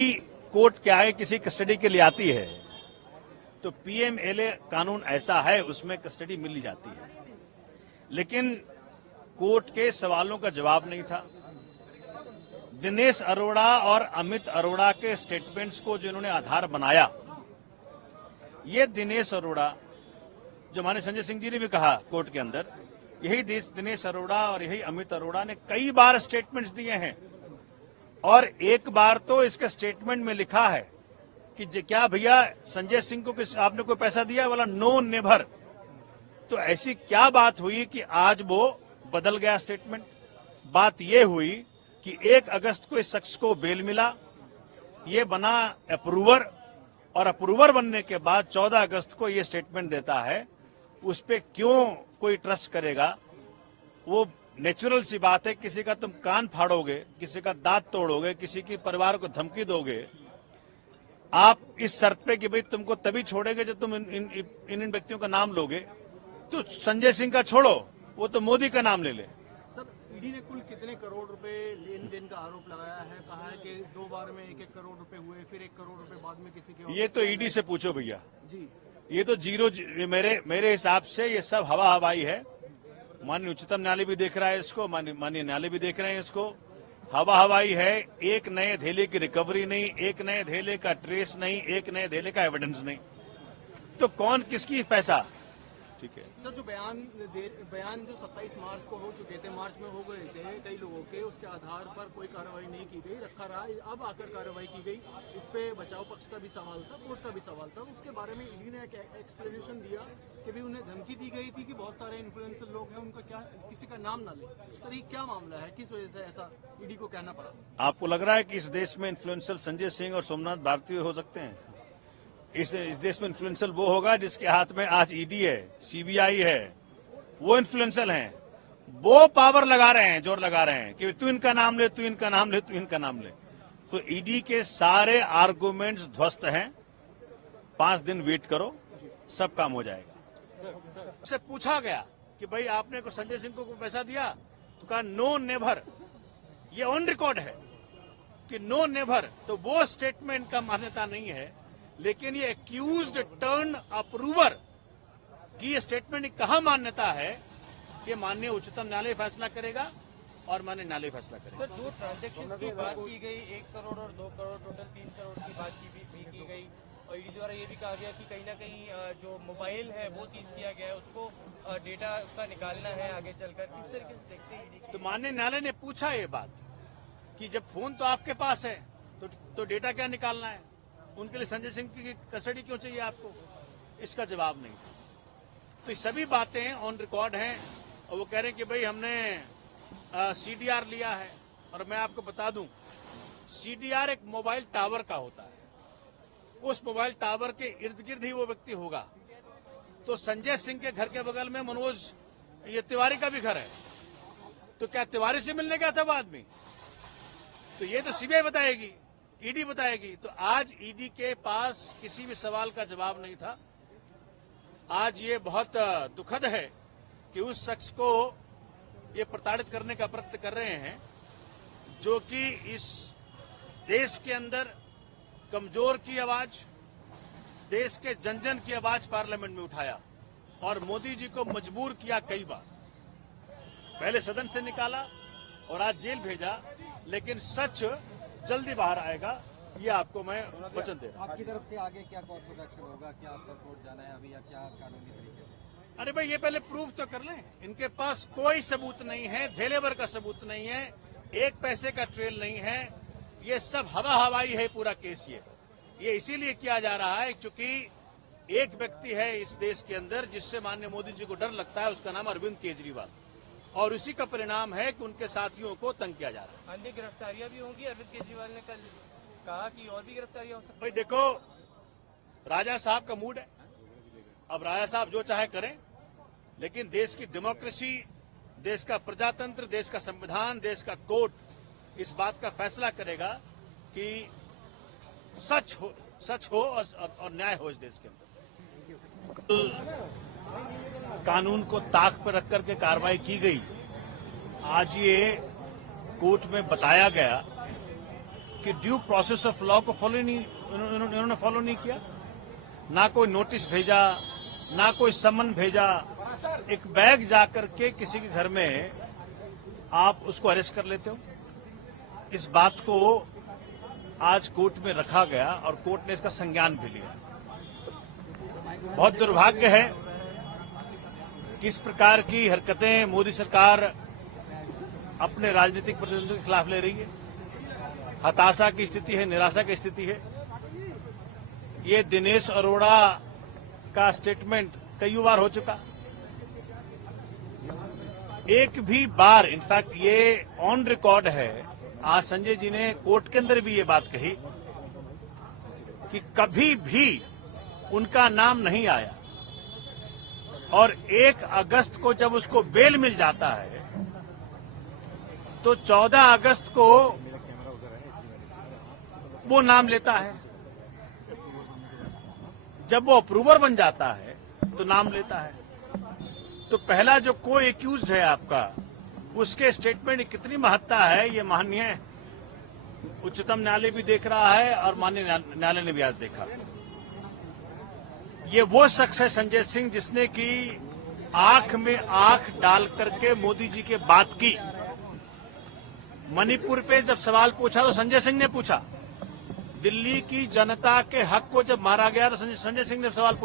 Court क्या है किसी कस्टडी के लिए आती है तो पीएमएलए कानून ऐसा है उसमें कस्टडी मिल जाती है, लेकिन कोर्ट के सवालों का जवाब नहीं था। दिनेश अरोड़ा और अमित अरोड़ा के स्टेटमेंट्स को जिन्होंने आधार बनाया, ये दिनेश अरोड़ा, जो माननीय संजय सिंह जी ने भी कहा कोर्ट के अंदर, यही दिनेश अरोड़ा और यही अमित अरोड़ा ने कई बार स्टेटमेंट्स दिए हैं। और एक बार तो इसके स्टेटमेंट में लिखा है कि क्या भैया संजय सिंह को आपने कोई पैसा दिया, वाला नो नेवर। तो ऐसी क्या बात हुई कि आज वो बदल गया स्टेटमेंट? बात ये हुई कि 1 अगस्त को इस शख्स को बेल मिला, ये बना अप्रूवर, और अप्रूवर बनने के बाद 14 अगस्त को ये स्टेटमेंट देता है। उस पर क्यों कोई ट्रस्ट करेगा? वो नेचुरल सी बात है, किसी का तुम कान फाड़ोगे, किसी का दांत तोड़ोगे, किसी की परिवार को धमकी दोगे, आप इस शर्त पे कि भाई तुमको तभी छोड़ेंगे जब तुम इन व्यक्तियों का नाम लोगे। तो संजय सिंह का छोड़ो, वो तो मोदी का नाम ले ले। सर, ईडी ने कुल कितने करोड़ रुपए लेन देन का आरोप लगाया है? कहा है कि 2 बार में 1-1 करोड़ रुपए हुए, फिर 1 करोड़ रुपए बाद में किसी के। ये तो ईडी से पूछो भैया जी, ये तो जीरो। मेरे हिसाब से ये सब हवा हवाई है। माननीय उच्चतम न्यायालय भी देख रहा है इसको, माननीय न्यायालय भी देख रहे हैं इसको। हवा हवाई है। एक नए धेले की रिकवरी नहीं, एक नए धेले का ट्रेस नहीं, एक नए धेले का एविडेंस नहीं। तो कौन किसकी पैसा? ठीक है सर, जो बयान जो 27 मार्च को हो चुके थे, मार्च में हो गए थे कई लोगों के, उसके आधार पर कोई कार्रवाई नहीं की गई, रखा रहा। अब आकर कार्रवाई की गई। इस पे बचाव पक्ष का भी सवाल था, कोर्ट का भी सवाल था। उसके बारे में ईडी ने एक एक्सप्लेनेशन दिया कि भी उन्हें धमकी दी गई थी कि बहुत सारे इन्फ्लुएंसर लोग हैं, उनका क्या किसी का नाम ना ले। सर, ये क्या मामला है? किस वजह से ऐसा ईडी को कहना पड़ा? आपको लग रहा है कि इस देश में इन्फ्लुएंसर संजय सिंह और सोमनाथ भारती हो सकते हैं? इस देश में इन्फ्लुएंसर वो होगा जिसके हाथ में आज ईडी है, सीबीआई है, वो इन्फ्लुएंसर हैं। वो पावर लगा रहे हैं, जोर लगा रहे हैं कि तू इनका नाम ले, तू इनका नाम ले, तू इनका नाम ले। तो ईडी के सारे आर्गुमेंट्स ध्वस्त हैं। 5 दिन वेट करो, सब काम हो जाएगा। उससे पूछा गया कि भाई आपने को संजय सिंह को पैसा दिया, तो कहा नो नेवर। ये ऑन रिकॉर्ड है कि नो नेवर। तो वो स्टेटमेंट का मान्यता नहीं है, लेकिन ये एक्यूज्ड टर्न अप्रूवर की ये स्टेटमेंट कहाँ मान्यता है? ये माननीय उच्चतम न्यायालय फैसला करेगा और माननीय न्यायालय फैसला करेगा। सर, 2 ट्रांजेक्शन की बात की गई, 1 करोड़ और 2 करोड़, टोटल 3 करोड़ की बात की गई। और ईडी द्वारा ये भी कहा गया कि कहीं ना कहीं जो मोबाइल है वो सीज किया गया है, उसको डेटा उसका निकालना है आगे चलकर। किस तरीके से देखते हैं? तो माननीय न्यायालय ने पूछा ये बात कि जब फोन तो आपके पास है तो डेटा क्या निकालना है? उनके लिए संजय सिंह की कस्टडी क्यों चाहिए आपको? इसका जवाब नहीं। तो ये सभी बातें ऑन रिकॉर्ड हैं और वो कह रहे हैं कि भाई हमने सीडीआर लिया है। और मैं आपको बता दूं, सीडीआर एक मोबाइल टावर का होता है। उस मोबाइल टावर के इर्द गिर्द ही वो व्यक्ति होगा। तो संजय सिंह के घर के बगल में मनोज ये तिवारी का भी घर है, तो क्या तिवारी से मिलने गया था वो आदमी? तो ये तो सीबीआई बताएगी, ईडी बताएगी। तो आज ईडी के पास किसी भी सवाल का जवाब नहीं था। आज ये बहुत दुखद है कि उस शख्स को ये प्रताड़ित करने का प्रयत्न कर रहे हैं, जो कि इस देश के अंदर कमजोर की आवाज, देश के जन जन की आवाज पार्लियामेंट में उठाया और मोदी जी को मजबूर किया कई बार। पहले सदन से निकाला और आज जेल भेजा, लेकिन सच जल्दी बाहर आएगा, ये आपको मैं वचन दे रहा हूं। आपकी तरफ से आगे क्या कोर्स ऑफ एक्शन होगा? क्या आपका कोर्ट जाना है अभी या क्या कानूनी तरीके से? अरे भाई, ये पहले प्रूफ तो कर लें। इनके पास कोई सबूत नहीं है, धेलेवर का सबूत नहीं है, 1 पैसे का ट्रेल नहीं है। ये सब हवा हवाई है पूरा केस। ये इसीलिए किया जा रहा है क्योंकि एक व्यक्ति है इस देश के अंदर जिससे माननीय मोदी जी को डर लगता है, उसका नाम अरविंद केजरीवाल। और उसी का परिणाम है कि उनके साथियों को तंग किया जा रहा है। अन्य गिरफ्तारियां भी होंगी। अरविंद केजरीवाल ने कल कहा कि और भी गिरफ्तारियां हो सकती। भाई देखो, राजा साहब का मूड है, अब राजा साहब जो चाहे करें, लेकिन देश की डेमोक्रेसी, देश का प्रजातंत्र, देश का संविधान, देश का कोर्ट इस बात का फैसला करेगा कि सच हो और न्याय हो इस देश के अंदर। कानून को ताक पर रख करके कार्रवाई की गई। आज ये कोर्ट में बताया गया कि ड्यू प्रोसेस ऑफ लॉ को फॉलो नहीं, इन्होंने फॉलो नहीं किया। ना कोई नोटिस भेजा, ना कोई समन भेजा। एक बैग जाकर के किसी के घर में आप उसको अरेस्ट कर लेते हो। इस बात को आज कोर्ट में रखा गया और कोर्ट ने इसका संज्ञान भी लिया। बहुत दुर्भाग्य है कि इस प्रकार की हरकतें मोदी सरकार अपने राजनीतिक प्रतिद्वंदियों के खिलाफ ले रही है। हताशा की स्थिति है, निराशा की स्थिति है। ये दिनेश अरोड़ा का स्टेटमेंट कई बार हो चुका। एक भी बार, इनफैक्ट ये ऑन रिकॉर्ड है, आज संजय जी ने कोर्ट के अंदर भी ये बात कही कि कभी भी उनका नाम नहीं आया। और 1 अगस्त को जब उसको बेल मिल जाता है तो 14 अगस्त को वो नाम लेता है। जब वो अप्रूवर बन जाता है तो नाम लेता है। तो पहला जो को एक्यूज्ड है आपका, उसके स्टेटमेंट की कितनी महत्ता है ये माननीय उच्चतम न्यायालय भी देख रहा है और माननीय न्यायालय ने भी आज देखा। ये वो शख्स है संजय सिंह जिसने की आंख में आंख डाल करके मोदी जी के बात की। मणिपुर पे जब सवाल पूछा तो संजय सिंह ने पूछा। दिल्ली की जनता के हक को जब मारा गया तो संजय सिंह ने सवाल पूछा।